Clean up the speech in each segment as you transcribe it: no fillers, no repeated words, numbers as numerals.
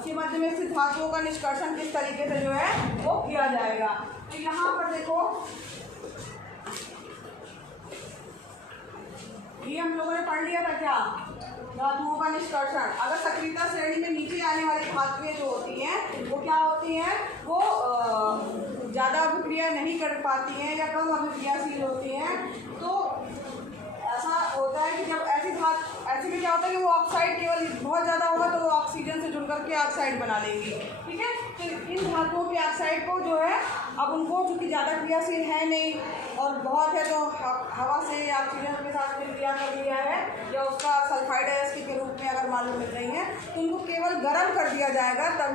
उसके माध्यम से धातुओं का निष्कर्षण किस तरीके से जो है वो किया जाएगा। तो यहाँ पर देखो ये हम लोगों ने पढ़ लिया था क्या, धातुओं का निष्कर्षण। अगर सक्रियता श्रेणी में नीचे आने वाली धातुएं जो होती हैं वो क्या होती हैं, वो ज़्यादा अभिक्रिया नहीं कर पाती हैं या कम अभिक्रियाशील होती हैं। तो ऐसा होता है कि जब ऐसे में क्या होता है कि वो ऑक्साइड केवल बहुत ज़्यादा होगा तो वो ऑक्सीजन से जुड़ करके ऑक्साइड बना लेंगी, ठीक है। तो इन धातुओं के ऑक्साइड को जो है अब उनको चूँकि ज़्यादा क्रियाशील है नहीं और बहुत है तो हवा से या ऑक्सीजन के साथ फिर क्रिया कर लिया है या उसका सल्फाइड आयस्क के रूप में अगर मालूम मिल रही है तो उनको केवल गर्म कर दिया जाएगा, तब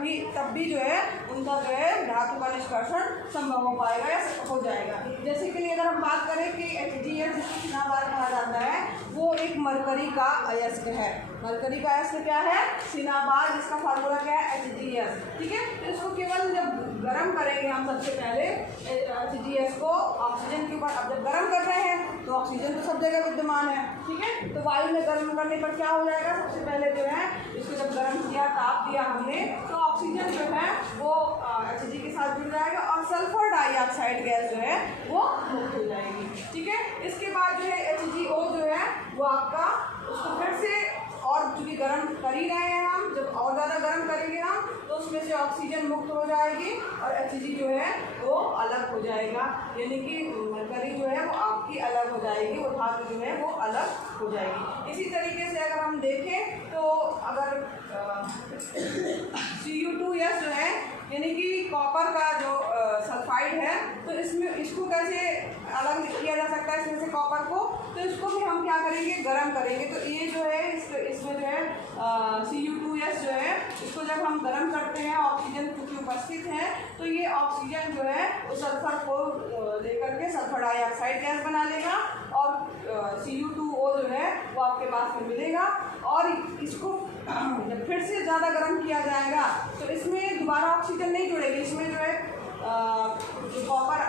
भी जो है उनका जो है धातु का निष्कर्षण संभव हो पाएगा या हो जाएगा। जैसे कि अगर हम बात करें कि HgS जिसको सिनाबार कहा जाता है वो एक मरकरी का अयस्क है। मरकरी का अयस्क क्या है, सिनाबार, जिसका फार्मूला क्या है HgS, ठीक है। तो इसको केवल जब गर्म करेंगे हम सबसे पहले HgS को ऑक्सीजन के ऊपर, अब जब गर्म कर रहे हैं तो ऑक्सीजन तो सब जगह विद्यमान है, ठीक है। तो वायु में गर्म करने पर क्या हो जाएगा, सबसे पहले जो है इसको जब गर्म किया, ताप दिया हमने, तो ऑक्सीजन जो है वो Hg के साथ जुड़ जाएगा और सल्फर डाइऑक्साइड गैस जो है वो मुक्त हो जाएगी, ठीक है। इसके बाद जो है HgO जो है वो आपका उसको फिर से और चूँकि गर्म कर ही रहे हैं हम, जब और ज़्यादा गर्म करेंगे हम तो उसमें से ऑक्सीजन मुक्त हो जाएगी और Hg जो है वो अलग हो जाएगा, यानी कि मरकरी जो है वो आपकी अलग हो जाएगी, वो धातु जो है वो अलग हो जाएगी। इसी तरीके से अगर हम देखें तो अगर Cu2S जो है यानी कि कॉपर का जो सल्फाइड है तो इसको कैसे अलग किया जा सकता है इसमें से कॉपर को, तो इसको भी हम क्या करेंगे, गर्म करेंगे। तो ये जो है इसमें जो है Cu2S जो है इसको जब हम गर्म करते हैं ऑक्सीजन क्योंकि उपस्थित है तो ये ऑक्सीजन जो है वो सल्फर को लेकर के सल्फर डाइऑक्साइड गैस बना लेगा और Cu2O जो है वो आपके पास में मिलेगा और इसको जब फिर से ज़्यादा गर्म किया जाएगा तो इसमें दोबारा ऑक्सीजन नहीं जुड़ेगी, इसमें जो है जो कॉपर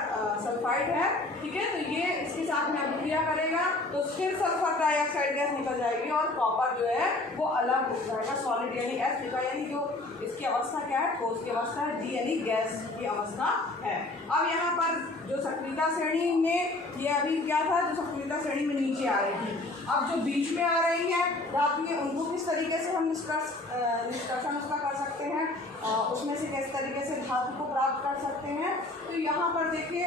सल्फाइड है, ठीक है, तो ये इसके साथ में अभिक्रिया करेगा तो फिर सल्फर डाइऑक्साइड गैस निकल जाएगी और कॉपर जो है वो अलग हो जाएगा, सॉलिड यानी S लिखा, यानी जो इसकी अवस्था क्या है, ठोस की अवस्था है, G यानी गैस की अवस्था है। अब यहाँ पर जो सक्रियता श्रेणी में ये अभी क्या था, जो सक्रियता श्रेणी में नीचे आ रही थी, अब जो बीच में आ रही है धातुएं उनको किस तरीके से हम निष्कर्षण उसका कर सकते हैं, उसमें से किस तरीके से धातु को प्राप्त कर सकते हैं। तो यहाँ पर देखिए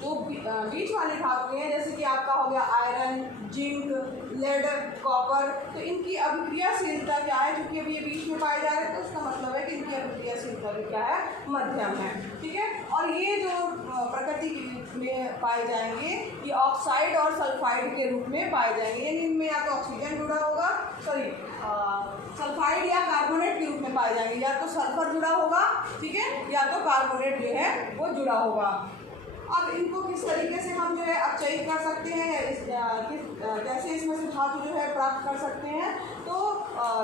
जो बीच वाली धातुएं हैं जैसे कि आपका हो गया आयरन, जिंक, लेड, कॉपर, तो इनकी अभिक्रियाशीलता क्या है, क्योंकि अभी ये बीच में पाए जा रहे हैं तो उसका मतलब है कि इनकी अभिक्रियाशीलता भी क्या है, मध्यम है, ठीक है। और ये जो प्रकृति में पाए जाएंगे ये ऑक्साइड और सल्फाइड के रूप में पाए जाएंगे, यानी इनमें या तो ऑक्सीजन जुड़ा होगा, सल्फाइड या कार्बोनेट के रूप में पाए जाएंगे, या तो सल्फर जुड़ा होगा, ठीक है, या तो कार्बोनेट जो है वो जुड़ा होगा। अब इनको किस तरीके से हम जो है अपचयित कर सकते हैं, कैसे इसमें से धातु जो है प्राप्त कर सकते हैं, तो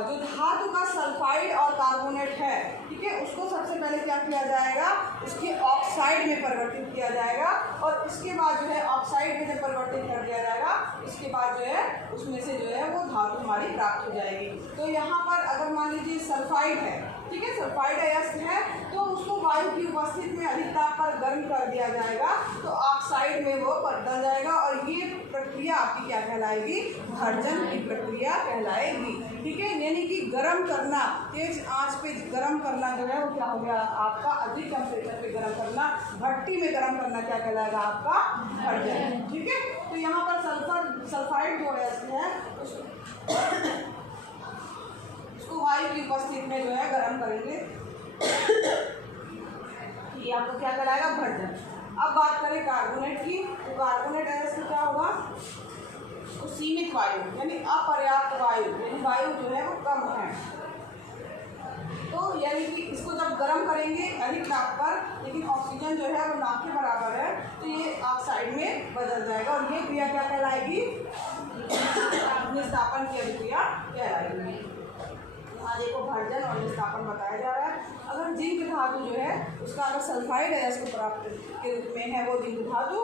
जो धातु का सल्फाइड और कार्बोनेट है, ठीक है, उसको सबसे पहले क्या किया जाएगा, उसके ऑक्साइड में परिवर्तित किया जाएगा और इसके बाद जो है ऑक्साइड में जब परिवर्तित कर दिया जाएगा इसके बाद जो है उसमें से जो है वो धातु हमारी प्राप्त हो जाएगी। तो यहाँ पर अगर मान लीजिए सल्फाइड है, ठीक है, सल्फाइड अयस्क है, तो उसको वायु की उपस्थिति में अधिक ताप पर गर्म कर दिया जाएगा तो ऑक्साइड में वो बदल जाएगा और ये प्रक्रिया आपकी क्या कहलाएगी, भर्जन की प्रक्रिया कहलाएगी, ठीक है। यानी कि गर्म करना, तेज आंच पे गर्म करना जो है वो क्या हो गया आपका, अधिक टेम्परेचर पे गर्म करना, भट्टी में गर्म करना क्या कहलाएगा आपका, भर्जन, ठीक है। तो यहाँ पर सल्फाइड जो है उसको वायु की उपस्थिति में जो है गर्म करेंगे, ये आपको क्या कहलाएगा, भर्जन। अब बात करें कार्बोनेट की, तो कार्बोनेट अयस्क क्या होगा, तो सीमित वायु यानी अपर्याप्त वायु, यानी वायु जो है वो कम है, तो यानी कि इसको जब गर्म करेंगे अधिक ताप पर लेकिन ऑक्सीजन जो है वो ना के बराबर है तो ये ऑक्साइड में बदल जाएगा और ये क्रिया क्या कहलाएगी, निस्तापन की अभिक्रिया कहलाएगी। यहाँ देखो भर्जन और निस्तापन बताया जा रहा है। अगर जिंक धातु जो है उसका अगर सल्फाइड अयस्क प्राप्त के रूप में है, वो जिंक धातु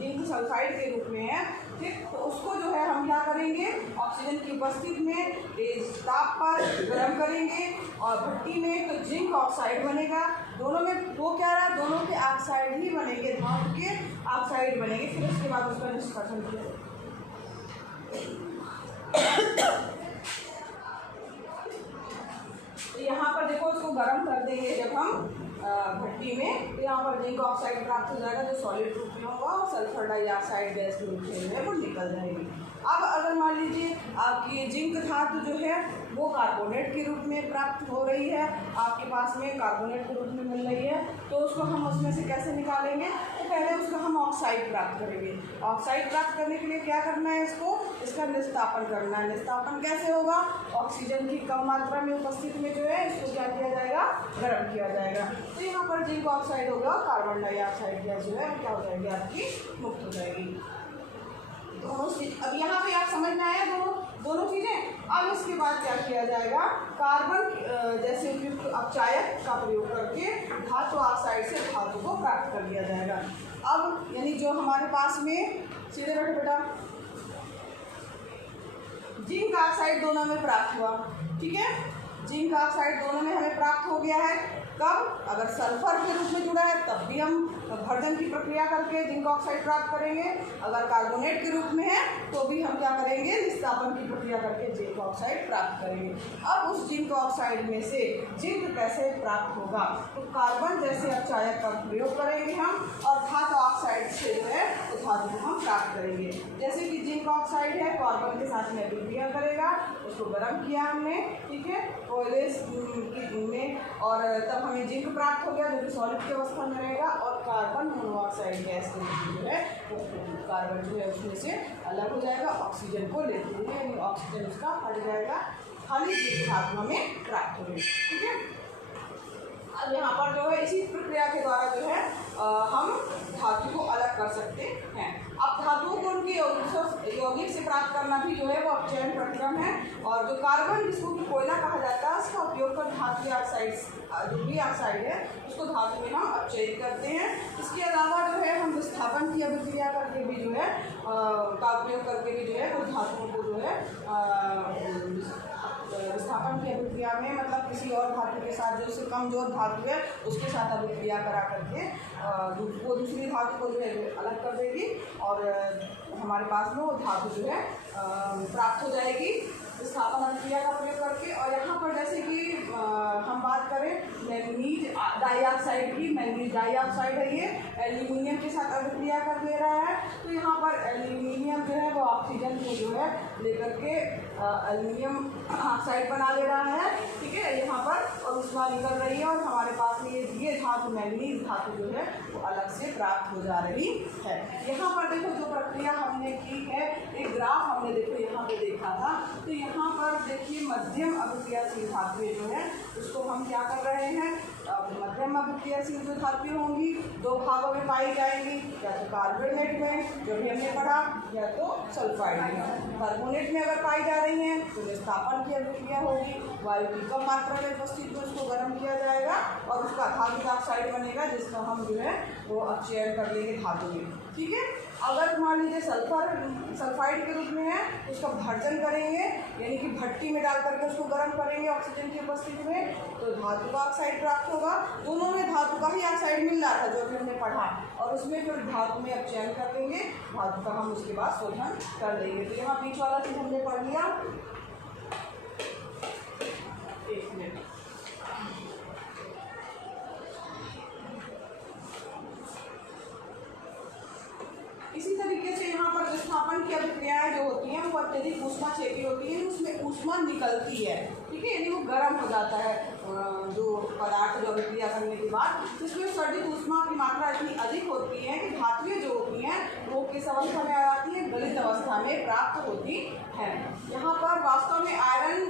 जिंक सल्फाइड के रूप में है, ठीक, तो उसको जो है हम क्या करेंगे, ऑक्सीजन की उपस्थिति में तेज ताप पर गर्म करेंगे और भट्टी में तो जिंक ऑक्साइड बनेगा। दोनों में वो क्या रहा, दोनों के ऑक्साइड ही बनेंगे, धातु के ऑक्साइड बनेंगे। फिर उसके बाद उसका निष्कासन किया। तो यहाँ पर देखो इसको गर्म कर देंगे जब हम भट्टी में, तो यहाँ पर जिंक ऑक्साइड प्राप्त हो जाएगा जो सॉलिड रूप में होगा और सल्फर डाइऑक्साइड गैस के रूप में है वो निकल जाएगी। अब अगर मान लीजिए आपकी ये जिंक धातु जो है वो कार्बोनेट के रूप में प्राप्त हो रही है, आपके पास में कार्बोनेट के रूप में मिल रही है, तो उसको हम उसमें से कैसे निकालेंगे? तो पहले उसको हम ऑक्साइड प्राप्त करेंगे। ऑक्साइड प्राप्त करने के लिए क्या करना है, इसका निस्तापन करना है। निस्तापन कैसे होगा? ऑक्सीजन की कम मात्रा में उपस्थिति में जो है इसको क्या किया जाएगा, गर्म किया जाएगा। तो यहाँ पर जिंक ऑक्साइड होगा, कार्बन डाइऑक्साइड गैस जो है क्या हो जाएगी, आपकी मुक्त हो जाएगी। दोनों अब यहाँ पे आप समझ में आया दोनों चीज़ें। अब इसके बाद क्या किया जाएगा, कार्बन जैसे उपयुक्त अपचायक का प्रयोग करके धातु ऑक्साइड से धातु को प्राप्त कर लिया जाएगा। अब यानी जो हमारे पास में सीधे बैठो बेटा, जिंक ऑक्साइड दोनों में प्राप्त हुआ, ठीक है, जिंक ऑक्साइड दोनों में हमें प्राप्त हो गया है। कब? अगर सल्फर के रूप में जुड़ा है तब भी हम भर्जन की प्रक्रिया करके जिंक ऑक्साइड प्राप्त करेंगे। अगर कार्बोनेट के रूप में है तो भी हम क्या करेंगे, निस्तापन की प्रक्रिया करके जिंक ऑक्साइड प्राप्त करेंगे। अब उस जिंक ऑक्साइड में से जिंक कैसे प्राप्त होगा, तो कार्बन जैसे अपचायक का प्रयोग करेंगे हम और धातु ऑक्साइड से जो है तो धातु को हम प्राप्त करेंगे। जैसे कि जिंक ऑक्साइड है, कार्बन के साथ में अभिक्रिया करेगा, उसको गर्म किया हमने, ठीक है, कोयले में, और तब हमें जिंक प्राप्त हो गया जो कि सॉलिड की अवस्था में रहेगा और कार्बन मोनोऑक्साइड गैस के जो है वो कार्बन जो है उसमें से अलग हो जाएगा, ऑक्सीजन को लेते हुए, यानी ऑक्सीजन उसका हट जाएगा, खाली जिंक धातु में प्राप्त होगी, ठीक है। अब यहाँ पर जो है इसी प्रक्रिया के द्वारा जो है हम धातु को अलग कर सकते हैं। अब धातुओं को उनके यौगिक से प्राप्त करना भी जो है वो अपचयन प्रक्रम है, और जो कार्बन जिसको कि कोयला कहा जाता है उसका उपयोग कर धातु ऑक्साइड जो भी ऑक्साइड है उसको धातु में हम अपचयित करते हैं। इसके अलावा जो है हम विस्थापन की अभिक्रिया करके भी जो है का उपयोग करके भी जो है वो धातुओं को जो है विस्थापन की अभिक्रिया में, मतलब किसी और धातु के साथ जो उससे कमजोर धातु है उसके साथ अभिक्रिया करा करके वो दूसरी धातु को जो है अलग कर देगी और हमारे पास में वो धातु जो है प्राप्त हो जाएगी विस्थापन अभिक्रिया का प्रयोग करके। और यहाँ पर जैसे कि हम बात करें मैंगनीज डाइऑक्साइड की, मैंगनीज डाइऑक्साइड है ये एल्यूमिनियम के साथ अभिक्रिया कर दे रहा है, तो यहाँ पर एल्यूमिनियम जो है वो ऑक्सीजन को जो है लेकर के एल्यूमिनियम ऑक्साइड बना ले रहा है, ठीक है, यहाँ पर, और ऊष्मा निकल रही है और हमारे पास में ये धातु मैंगनीज धातु जो है वो अलग से प्राप्त हो जा रही है। यहाँ पर देखो जो प्रक्रिया हमने की है, एक ग्राफ हमने देखो यहाँ पे देखा था, तो यहाँ पर देखिए मध्यम अभिक्रियाशील धातुएं जो है उसको हम क्या कर रहे हैं, मध्यम अभिक्रियाशील जो धातुएं होंगी दो भागों में पाई जाएंगी, या तो कार्बोनेट में जो भी हमने पढ़ा, या तो सल्फाइड में। कार्बोनेट में अगर पाई जा रही हैं तो विस्थापन की अभिक्रिया होगी, वायु की कम मात्रा में उपस्थित में उसको गर्म किया जाएगा और उसका धातु ऑक्साइड बनेगा जिसका हम जो है वो अपचयन कर लेंगे धातु में, ठीक है। अगर मान लीजिए सल्फाइड के रूप में है उसका भर्जन करेंगे, यानी कि भट्टी में डाल करके उसको गर्म करेंगे ऑक्सीजन की उपस्थिति में, तो धातु का ऑक्साइड प्राप्त होगा। दोनों में धातु का ही ऑक्साइड मिल रहा था जो भी हमने पढ़ा, और उसमें फिर धातु में अपचयन कर देंगे, धातु का हम उसके बाद शोधन कर देंगे। तो यहाँ बीच वाला चीज हमने पढ़ लिया। एक मिनट, इसी तरीके से यहाँ पर विस्थापन की अभिक्रियाएं जो होती हैं वो अत्यधिक ऊष्मा क्षेपी होती है, उसमें ऊष्मा निकलती है, ठीक है, यानी वो गर्म हो जाता है जो पदार्थ जो अभिक्रिया करने के बाद, जिसमें सर्जित ऊष्मा की मात्रा इतनी अधिक होती है कि धातुएं जो होती हैं वो किस अवस्था में आ जाती हैं, गलित अवस्था में प्राप्त होती है। यहाँ पर वास्तव में आयरन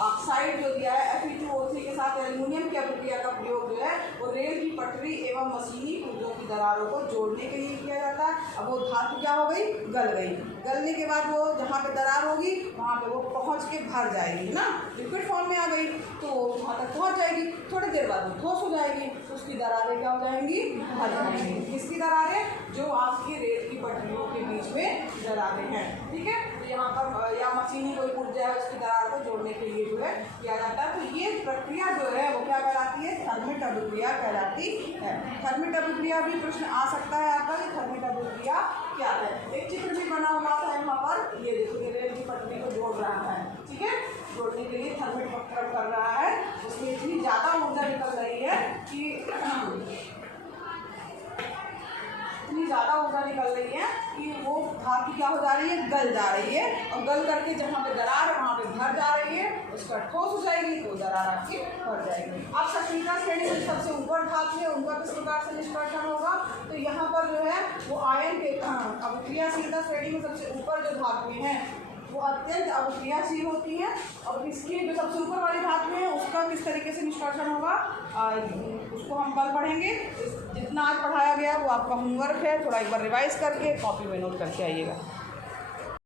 ऑक्साइड जो दिया है Fe2O3 के साथ एल्यूमिनियम की अभिक्रिया का प्रयोग जो है वो रेल की पटरी एवं मशीनी पुर्जों की दरारों को जोड़ने के लिए किया जाता है। अब वो धातु क्या हो गई, गल गई, गलने के बाद वो जहाँ पे दरार होगी वहाँ पे वो पहुँच के भर जाएगी ना, लिक्विड फॉर्म में आ गई तो वहाँ तक पहुँच जाएगी, थोड़ी देर बाद वो ठोस हो जाएगी, तो उसकी दरारें क्या हो जाएंगी, भर जाएंगी। किसकी दरारें, जो आपकी रेल की पटरियों के बीच में डराते हैं। ठीक है, तो यहाँ पर या मशीनी कोई पुर्जा है उसकी दरार को जोड़ने के लिए जो है किया जाता है। तो ये प्रक्रिया जो है वो क्या कहलाती है, थर्मिट अभिक्रिया कहलाती है। थर्मिट अभिक्रिया भी प्रश्न आ सकता है आपका कि थर्मिट अभिक्रिया क्या है। एक चित्र भी बना हुआ था यहाँ पर, ये देखो ये रेल की पटरी को जोड़ रहा है। ठीक है, जोड़ने के लिए थर्मिट उपकरण कर रहा है, उसमें इतनी ज़्यादा ऊर्जा निकल रही है कि इतनी ज़्यादा ऊर्जा निकल रही है कि वो धातु क्या हो जा रही है, गल जा रही है, और गल करके जहाँ पे दरार है वहाँ पे भर जा रही है, उसका ठोस हो जाएगी तो दरार आपकी भर जाएगी। अब सक्रियता श्रेणी में सबसे ऊपर धातु है, उनका किस प्रकार से निष्कर्षण होगा, तो यहाँ पर जो है वो आयन के अभिक्रियाशीलता श्रेणी में सबसे ऊपर जो धातुएं हैं वो अत्यंत अभिक्रियाशील होती हैं, और इसकी जो सबसे ऊपर वाली धातु है उसका किस तरीके से निष्कर्षण होगा उसको हम कल पढ़ेंगे। जितना आज पढ़ाया गया वो आपका होमवर्क है, थोड़ा एक बार रिवाइज करके कॉपी में नोट करके आइएगा।